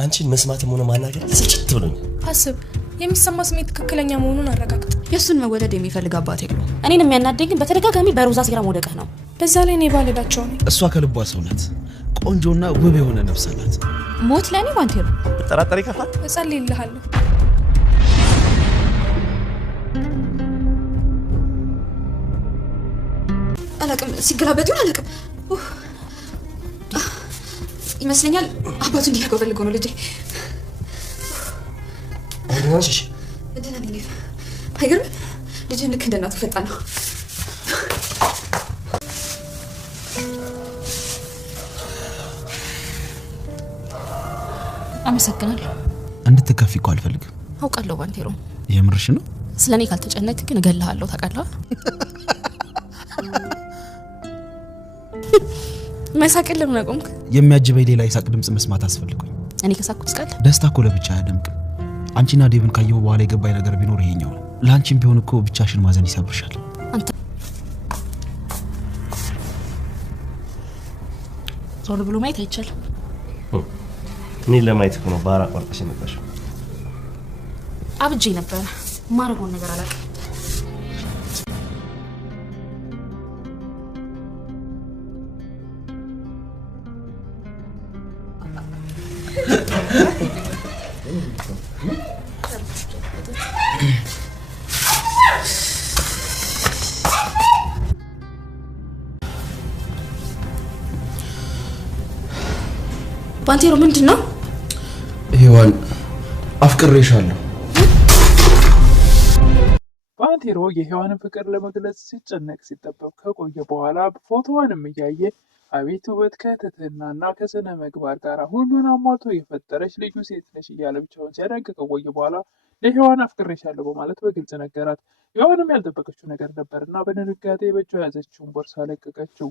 አንቺን መስማትም ሆነ ማናገር ስልችት ብሎኛል። አስብ፣ የሚሰማ ስሜት ትክክለኛ መሆኑን አረጋግጥ። የሱን መወደድ የሚፈልግ አባት የለው። እኔን የሚያናደኝ ግን በተደጋጋሚ በሮዛ ሴራ መውደቅህ ነው። በዛ ላይ እኔ ባልሄዳቸው ነው። እሷ ከልቧ ሰው ናት። ቆንጆና ውብ የሆነ ነፍስ አላት። ሞት ለኔ ባንቴሮ ተጠራጣሪ ከፋ እጸልይልሃለሁ። አላቅም ሲገላበጥ ይሁን አላቅም ይመስለኛል አባቱ እንዲያውቀው ፈልጎ ነው ልጄ። አይደናንሽ እንደና ነኝ አይገርም። ልጄ ልክ እንደ እናቱ ፈጣን ነው። አመሰግናለሁ። እንድትከፊ እኮ አልፈልግም። አውቃለሁ ባንቴሮ። የምርሽ ነው? ስለኔ ካልተጨነቅክ ግን እገልሃለሁ ታውቃለህ። መሳቅል ለምን አቆምክ? የሚያጅበኝ ሌላ ይሳቅ ድምጽ መስማት አስፈልጎኝ። እኔ ከሳቅኩ ስቃል ደስታ እኮ ለብቻ አያደምቅም። አንቺና ዴቭን ካየሁ በኋላ የገባኝ ነገር ቢኖር ይሄኛው ነው። ላንቺም ቢሆን እኮ ብቻሽን ማዘን ይሰብርሻል። አንተ ዞር ብሎ ማየት አይቻልም። እኔ ለማየት እኮ ነው ባራ ቆርጠሽ ነበር። አብጄ ነበር ማረጎን ነገር አላውቅም። ባንቴሮ ምንድን ነው? ሔዋን አፍቅሬሻለሁ። ባንቴሮ የሔዋንን ፍቅር ለመግለጽ ሲጨነቅ ሲጠበብ ከቆየ በኋላ ፎቶዋንም እያየ አቤት ውበት ከትህትናና ከስነ ምግባር ጋር ሁሉን አሟልቶ የፈጠረች ልዩ ሴት ነሽ እያለ ብቻውን ሲያደንቅ ከቆየ በኋላ ለሔዋን አፍቅሬሻለሁ በማለት በግልጽ ነገራት። ሔዋንም ያልጠበቀችው ነገር ነበርና በድንጋጤ በእጇ ያዘችውን ቦርሳ ለቀቀችው።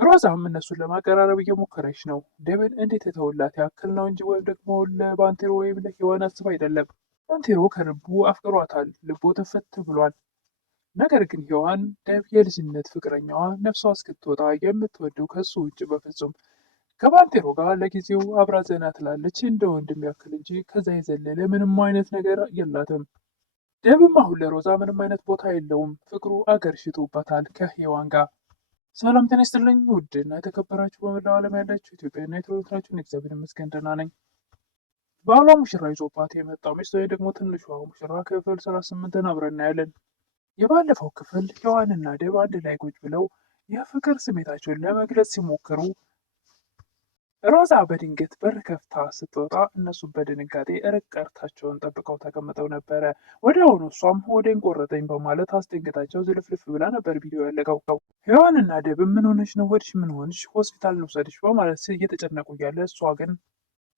ሮዛም እነሱን ለማቀራረብ እየሞከረች ነው። ዴቭን እንዴት የተወላት ያክል ነው እንጂ ወይም ደግሞ ለባንቴሮ ወይም ለሔዋን አስብ አይደለም። ባንቴሮ ከልቡ አፍቅሯታል። ልቡ ተፈት ብሏል። ነገር ግን ሔዋን ዴቭ የልጅነት ፍቅረኛዋ ነፍሷ እስክትወጣ የምትወደው ከሱ ውጭ በፍጹም ከባንቴሮ ጋር ለጊዜው አብራ ዘና ትላለች እንደ ወንድም ያክል እንጂ ከዛ የዘለለ ምንም አይነት ነገር የላትም። ዴቭም አሁን ለሮዛ ምንም አይነት ቦታ የለውም። ፍቅሩ አገር ሽጦበታል ከሔዋን ጋር። ሰላም ጤና ይስጥልኝ ውድና የተከበራችሁ በመላው ዓለም ያላችሁ ኢትዮጵያና ኤርትራውያን እግዚአብሔር ይመስገን ደህና ነኝ። ባሏ ሙሽራ ይዞባት የመጣው ሚስት ወይ ደግሞ ትንሿ ሙሽራ ክፍል 38ን አብረን እናያለን። የባለፈው ክፍል ሔዋንና ዴቭ አንድ ላይ ቁጭ ብለው የፍቅር ስሜታቸውን ለመግለጽ ሲሞክሩ ሮዛ በድንገት በር ከፍታ ስትወጣ እነሱ በድንጋጤ ርቀታቸውን ጠብቀው ተቀምጠው ነበረ። ወዲያውኑ እሷም ሆዴን ቆረጠኝ በማለት አስደንግጣቸው ዝልፍልፍ ብላ ነበር ቪዲዮ ያለቀው። ሔዋንና ዴቭ ምን ሆነሽ ነው? ሆድሽ ምን ሆንሽ? ሆስፒታል እንውሰድሽ በማለት እየተጨነቁ እያለ እሷ ግን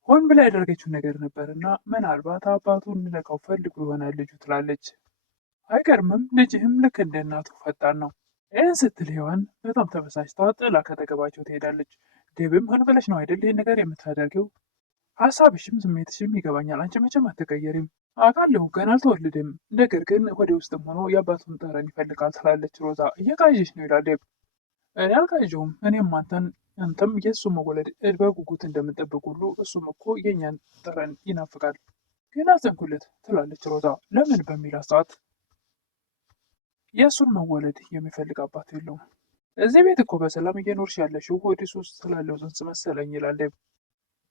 ሆን ብላ ያደረገችው ነገር ነበርና ምናልባት አባቱ እንዲነካው ፈልጉ ይሆናል ልጁ ትላለች። አይገርምም፣ ልጅህም ልክ እንደ እናቱ ፈጣን ነው። ይህን ስትል ሔዋን በጣም ተበሳጭታ ጥላ ከተገባቸው ትሄዳለች። ዴቭም ሆን ብለሽ ነው አይደል ይህን ነገር የምታደርገው? ሀሳብሽም ስሜትሽም ይገባኛል። አንቺ መቼም አትቀየሪም። አውቃለሁ ገና አልተወለደም፣ ነገር ግን ወደ ውስጥም ሆኖ የአባቱን ጠረን ይፈልጋል ትላለች ሮዛ። እየቃዥሽ ነው ይላል ዴቭ። እኔ አልቃዥውም። እኔም አንተም የእሱ መወለድ በጉጉት እንደምንጠብቅ ሁሉ እሱም እኮ የእኛን ጠረን ይናፍቃል። ግን አዘንኩለት ትላለች ሮዛ። ለምን በሚል ሰዓት የእሱን መወለድ የሚፈልግ አባት የለውም። እዚህ ቤት እኮ በሰላም እየኖርሽ ያለሽው ሆድሽ ውስጥ ስላለው ጽንስ መሰለኝ ይላል ዴቭ።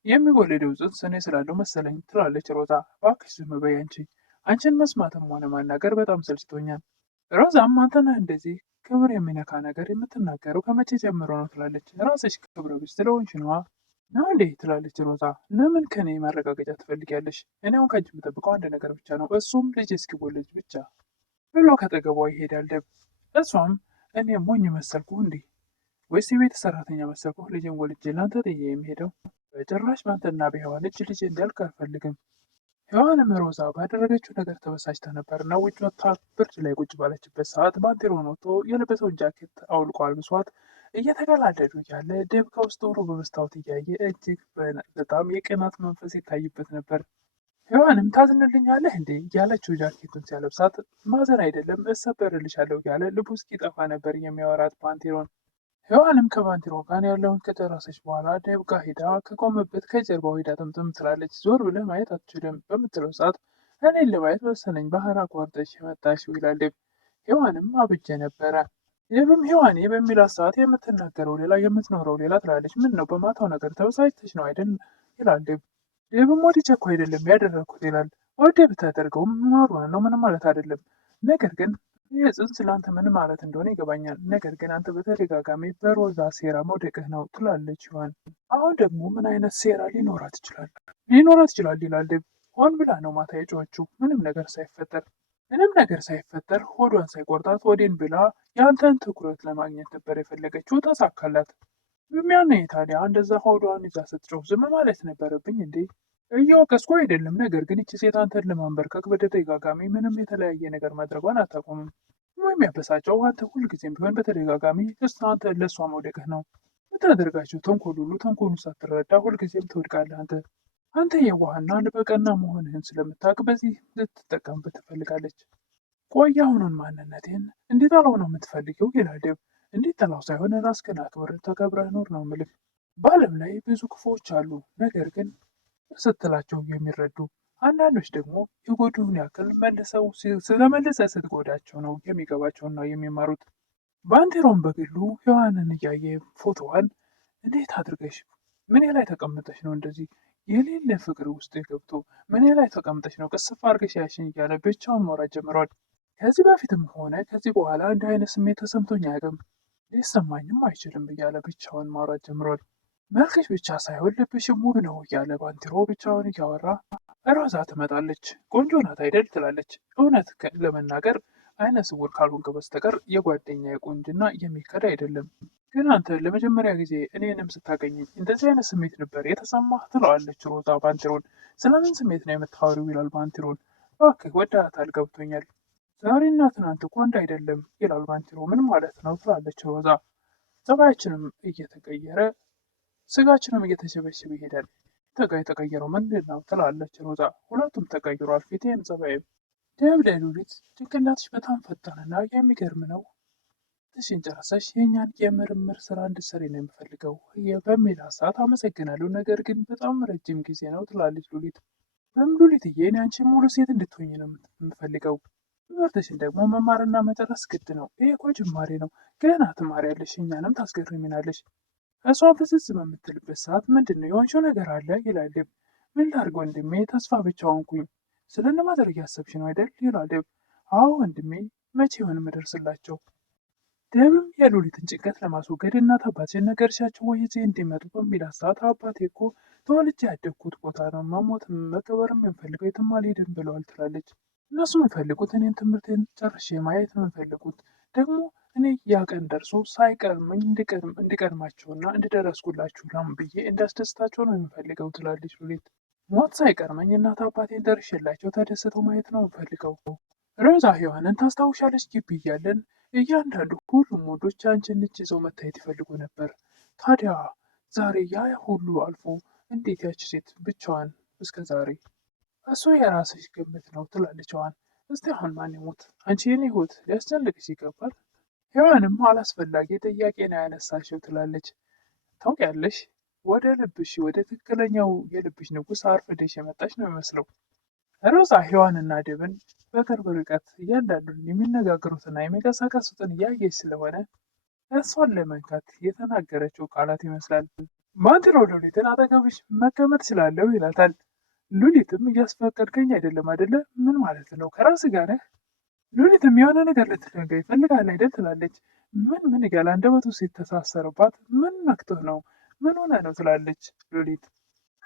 የሚወለደው ጽንስ እኔ ስላለው መሰለኝ ትላለች ሮዛ። እባክሽ ዝም በይ አንቺን መስማትም ሆነ ማናገር በጣም ሰልችቶኛል። ሮዛም አንተ ነህ እንደዚህ ክብር የሚነካ ነገር የምትናገረው ከመቼ ጀምሮ ነው ትላለች። ራስሽ ክብረ ቢስ ስለሆንሽ ነዋ ነው እንዴ ትላለች ሮዛ። ለምን ከኔ ማረጋገጫ ትፈልጊያለሽ? እኔ አሁን ከአንቺ የምጠብቀው አንድ ነገር ብቻ ነው፣ እሱም ልጅ እስኪወለድ ብቻ ብሎ ከጠገቧ ይሄዳል ዴቭ። እሷም እኔ ሞኝ መሰልኩህ እንዴ? ወይስ የቤት ሰራተኛ መሰልኩህ? ልጅን ወልጄ ላንተ ጥዬ የሚሄደው? በጭራሽ ባንተና በሔዋን እጅ ልጅ እንዲያልቅ አልፈልግም። ሔዋንም ሮዛ ባደረገችው ነገር ተበሳጭታ ነበርና ውጭ ወጥታ ብርድ ላይ ቁጭ ባለችበት ሰዓት ባንቴሮን ወጥቶ የለበሰውን ጃኬት አውልቆ አልብሷት እየተቀላለዱ እያለ ዴቭ ከውስጥ ሆኖ በመስታወት እያየ እጅግ በጣም የቅናት መንፈስ ይታይበት ነበር። ሔዋንም ታዝንልኛለህ እንዴ እያለችው ጃኬቱን ሲያለብሳት ማዘን አይደለም እሰበርልሻለሁ እያለ ልቡ እስኪጠፋ ነበር የሚያወራት ባንቴሮን። ሔዋንም ከባንቴሮ ጋር ያለውን ከጨረሰች በኋላ ዴቭ ጋር ሄዳ ከቆመበት ከጀርባው ሄዳ ጥምጥም ትላለች። ዞር ብለህ ማየት አትችልም በምትለው ሰዓት እኔን ለማየት መሰለኝ ባህር አቋርጠሽ የመጣሽው ይላል ዴቭ። ሔዋንም አብጀ ነበረ። ዴቭም ሔዋኔ በሚላት ሰዓት የምትናገረው ሌላ የምትኖረው ሌላ ትላለች። ምን ነው በማታው ነገር ተበሳጭተሽ ነው አይደል ይላል ዴቭ። ዴቭም ወድጄ እኮ አይደለም ያደረግኩት ይላል። ወደ ብታደርገውም ኖርማል ነው ምንም ማለት አይደለም። ነገር ግን ይህ ጽንስ ለአንተ ምን ማለት እንደሆነ ይገባኛል። ነገር ግን አንተ በተደጋጋሚ በሮዛ ሴራ መውደቅህ ነው ትላለች ሔዋን። አሁን ደግሞ ምን አይነት ሴራ ሊኖራት ይችላል ይላል ዴቭ። ሆን ብላ ነው ማታ የጮኸችው ምንም ነገር ሳይፈጠር ሆዷን ሳይቆርጣት ወዴን ብላ የአንተን ትኩረት ለማግኘት ነበር የፈለገችው። ተሳካላት። በሚያነ ታዲያ እንደዛ ሆዷን ይዛ ስትጮህ ዝም ማለት ነበረብኝ እንዴ? እያወቀስኩ አይደለም። ነገር ግን ይቺ ሴት አንተን ለማንበርከክ በተደጋጋሚ ምንም የተለያየ ነገር ማድረጓን አታቆምም። ወይም ያበሳጨው አንተ ሁልጊዜም ቢሆን በተደጋጋሚ አንተ ለእሷ መውደቅህ ነው። የምታደርጋቸው ተንኮል ሁሉ ተንኮሉ ሳትረዳ ሁልጊዜም ትወድቃለህ። አንተ የዋህና ልበቀና መሆንህን ስለምታውቅ በዚህ ልትጠቀምበት ትፈልጋለች። ቆይ አሁኑን ማንነቴን እንዴት አለው ነው የምትፈልገው ይላል ዴቭ። እንዴት ጠላው ሳይሆን ራስህን አክብር፣ ተከብረህ ኑር ነው ምልክ። በዓለም ላይ ብዙ ክፉዎች አሉ፣ ነገር ግን ስትላቸው የሚረዱ አንዳንዶች ደግሞ የጎዱህን ያክል ስለመልሰህ ስትጎዳቸው ነው የሚገባቸውና የሚማሩት። ባንቴሮን በግሉ ሔዋንን እያየ ፎቶዋን እንዴት አድርገሽ ምን ላይ ተቀምጠሽ ነው እንደዚህ የሌለ ፍቅር ውስጥ ገብቶ ምን ላይ ተቀምጠሽ ነው ቅስፍ አድርገሽ ያሽኝ እያለ ብቻውን ማውራት ጀምሯል። ከዚህ በፊትም ሆነ ከዚህ በኋላ እንደ አይነት ስሜት ተሰምቶኝ አያውቅም፣ ሊሰማኝም አይችልም እያለ ብቻውን ማውራት ጀምሯል። መልክሽ ብቻ ሳይሆን ልብሽም ውብ ነው እያለ ባንቴሮ ብቻውን እያወራ ሮዛ ትመጣለች። ቆንጆ ናት አይደል ትላለች። እውነት ለመናገር አይነ ስውር ካልሆንክ በስተቀር የጓደኛ የቁንጅና የሚከዳ አይደለም። ግን አንተ ለመጀመሪያ ጊዜ እኔንም ስታገኘኝ እንደዚህ አይነት ስሜት ነበር የተሰማህ ትለዋለች ሮዛ ባንቴሮን። ስለምን ስሜት ነው የምታወሪው ይላል ባንቴሮን። እባክህ ወዳታል ገብቶኛል። ዛሬና ትናንት እኮ አንድ አይደለም ይላል ባንቴሮ። ምን ማለት ነው ትላለች ሮዛ። ጸባያችንም እየተቀየረ ስጋችንም እየተሸበሸበ ይሄዳል። የተቀየረው ምንድን ነው ትላለች ሮዛ። ሁለቱም ተቀይሯል፣ ፊቴም ጸባይም። ዴቭ ለሉሊት ጭንቅላትሽ በጣም ፈጣንና የሚገርም ነው። ትሽን ጨርሰሽ የእኛን የምርምር ስራ እንድትሰሪ ነው የምፈልገው በሚል ሀሳብ አመሰግናለሁ፣ ነገር ግን በጣም ረጅም ጊዜ ነው ትላለች ሉሊት። ሉሊትዬ እኔ አንቺ ሙሉ ሴት እንድትሆኝ ነው የምፈልገው። ትምህርትሽን ደግሞ መማርና መጨረስ ግድ ነው። ይሄ እኮ ጅማሬ ነው። ገና ትማሪያለሽ፣ እኛንም ታስገርሚናለሽ። እሷ ፍዝዝ በምትልበት ሰዓት ምንድን ነው የሆንሽው ነገር አለ ይላል ዴቭ። ምን ላድርግ ወንድሜ፣ ተስፋ ብቻ ሆንኩኝ። ስለነማዘር እያሰብሽ ነው አይደል ይላል ዴቭ። አዎ ወንድሜ፣ መቼ ይሆን የምደርስላቸው? ዴቭም የሉሊትን ጭንቀት ለማስወገድ እናት አባትሽን ነገርሻቸው ወይ እዚህ እንዲመጡ በሚላት ሰዓት አባቴ እኮ ተወልጄ ያደግኩት ቦታ ነው፣ መሞት መቀበርም የምፈልገው የትም አልሄድም ብለዋል ትላለች። እነሱ የሚፈልጉት እኔን ትምህርቴን ጨርሼ ማየት ነው የሚፈልጉት። ደግሞ እኔ ያ ቀን ደርሶ ሳይቀርመኝ እንዲቀድማቸውና እንድደረስኩላችሁ ላም ብዬ እንዳስደስታቸው ነው የምፈልገው ትላለች ሉሊት። ሞት ሳይቀርመኝ እናት አባቴን ደርሼላቸው ተደስተው ማየት ነው የምፈልገው። ሮዛ ሔዋንን ታስታውሻለች? ግቢ እያለን እያንዳንዱ ሁሉም ወንዶች አንቺን እጅ ይዘው መታየት ይፈልጉ ነበር። ታዲያ ዛሬ ያ ሁሉ አልፎ እንዴት ያቺ ሴት ብቻዋን እስከ ዛሬ? እሱ የራስሽ ግምት ነው ትላለች ሔዋን። እስቲ አሁን ማን ይሞት አንቺ የኔ ህይወት ሊያስጨንቅሽ ይገባል። ሔዋንም አላስፈላጊ ጥያቄ ነው ያነሳሽው ትላለች። ታውቂያለሽ ወደ ልብሽ ወደ ትክክለኛው የልብሽ ንጉሥ አርፍደሽ የመጣሽ ነው የሚመስለው። ሮዛ ሔዋንና ዴቭን በቅርብ ርቀት እያንዳንዱን የሚነጋገሩትና የሚንቀሳቀሱትን እያየች ስለሆነ እሷን ለመንካት የተናገረችው ቃላት ይመስላል። ባንቴሮ ሉሊትን አጠገብሽ መቀመጥ ስላለው ይላታል። ሉሊትም እያስፈቀድከኝ አይደለም አይደለ? ምን ማለት ነው? ከራስ ጋር ነህ? ሉሊትም የሆነ ነገር ልትነግረኝ ይፈልጋል አይደል ትላለች። ምን እያለ አንደበቱ ሲተሳሰርባት ምን ነክቶህ ነው? ምን ሆነ ነው ትላለች ሉሊት።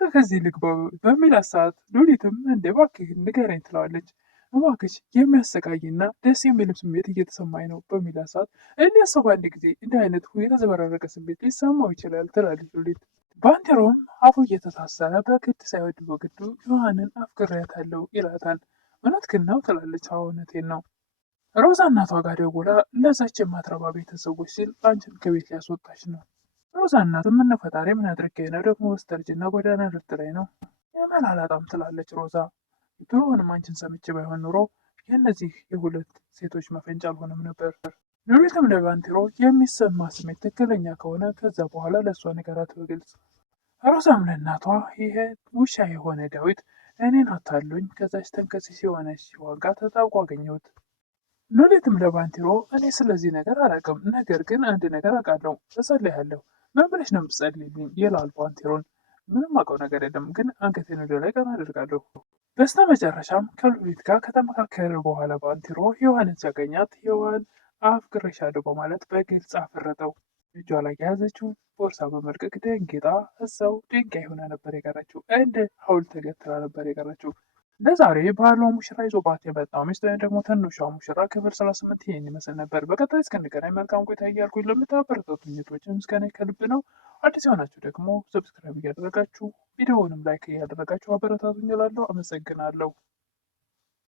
ከዚህ ልግባው በሚላት ሰዓት ሉሊትም እንደ እባክህ ንገረኝ ትለዋለች። እባክሽ የሚያሰቃይና ደስ የሚልም ስሜት እየተሰማኝ ነው በሚላት ሰዓት እኔ ሰው በአንድ ጊዜ እንዲህ አይነት የተዘበራረቀ ስሜት ሊሰማው ይችላል ትላለች ሉሊት። ባንቴሮም አፉ እየተሳሰረ በግድ ሳይወድ በግዱ ሔዋንን አፍቅሬያታለሁ ይላታል። እውነትህን ነው ትላለች። አዎ እውነቴን ነው። ሮዛ እናቷ ጋር ደውላ ለዛች የማትረባ ቤተሰቦች ሲል አንቺን ከቤት ሊያስወጣች ነው። ሮዛ እናት ምን ፈጣሪ ምን አድርጌ ነው ደግሞ በስተርጅና ጎዳና ልትለኝ ነው የመላላጣም ትላለች ሮዛ። ድሮውንም አንቺን ሰምቼ ባይሆን ኑሮ የእነዚህ የሁለት ሴቶች መፈንጫ አልሆነም ነበር። ሉሊትም ለባንቴሮ የሚሰማ ስሜት ትክክለኛ ከሆነ ከዛ በኋላ ለእሷ ነገራት በግልጽ። ሮዛም ለእናቷ ይሄ ውሻ የሆነ ዳዊት እኔን አታሉኝ ከዛች ተንከሲስ የሆነች ሲሆን ጋር ተጣብቆ አገኘሁት። ሉሊትም ለባንቴሮ እኔ ስለዚህ ነገር አላውቅም፣ ነገር ግን አንድ ነገር አውቃለሁ፣ እጸልያለሁ። ምን ብለሽ ነው የምትጸልይልኝ? ይላል ባንቴሮን። ምንም አውቀው ነገር የለም፣ ግን አንገቴን ወደ ላይ ቀና አደርጋለሁ። በስተ መጨረሻም ከሉሊት ጋር ከተመካከረ በኋላ ባንቴሮ ሔዋንን ሲያገኛት ሔዋን አፍቅሬሻለሁ በማለት በግልጽ አፈረጠው። እጇ ላይ የያዘችውን ቦርሳ በመልቀቅ ደንግጣ እዛው ድንጋይ ሆና ነበር የቀረችው። እንደ ሐውልት ተገትራ ነበር የቀረችው። ለዛሬ ባህሏ ሙሽራ ይዞባት የመጣው ሚስት ወይም ደግሞ ትንሿ ሙሽራ ክፍል 38 ይህን ይመስል ነበር። በቀጣይ እስክንገናኝ መልካም ቆይታ እያልኩኝ ለምታበረታቱኝ እህቶች ምስጋናዬ ከልብ ነው። አዲስ የሆናችሁ ደግሞ ሰብስክራይብ እያደረጋችሁ ቪዲዮውንም ላይክ እያደረጋችሁ አበረታቱኝ እላለሁ። አመሰግናለሁ።